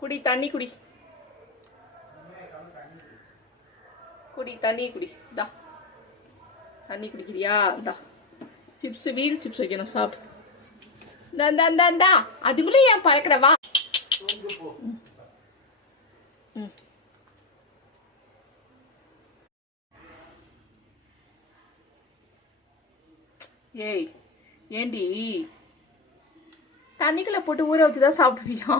குடி தண்ணி குடி. குடி தண்ணி குடி. தா தண்ணி குடிக்கிறியா? தா சிப்ஸ் வீல் சிப்ஸ் வைக்கணும் சாப்பிட்டு. இந்தா அதுக்குள்ளே ஏன் பறக்கிறவா? ஏய் ஏண்டி தண்ணிக்குள்ள போட்டு ஊற வச்சுதான் சாப்பிடுவியா?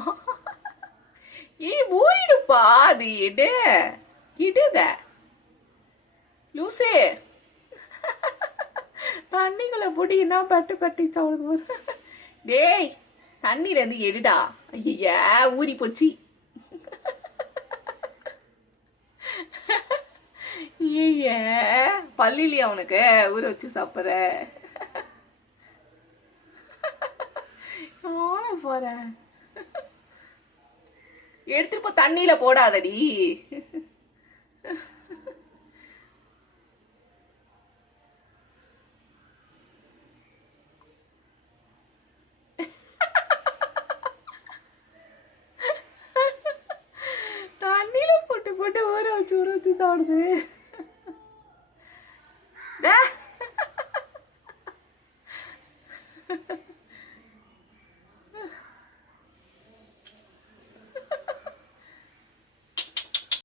ஏய் ஊறிடுப்பா அது. இடுத லூசே. தண்ணிக்குள்ள போட்டு என்ன பட்டு பட்டி சாப்பிடுது. டேய் தண்ணில இருந்து எடுடா. ஐயா ஊறி போச்சு. ஏ பள்ளியிலையா அவனுக்கு ஊற வச்சு சாப்பிட்ற? போறேன் எடுத்துட்டு போ. தண்ணியில போடாதடி. தண்ணியில போட்டு போட்டு ஊற வச்சு சாப்பிடுது.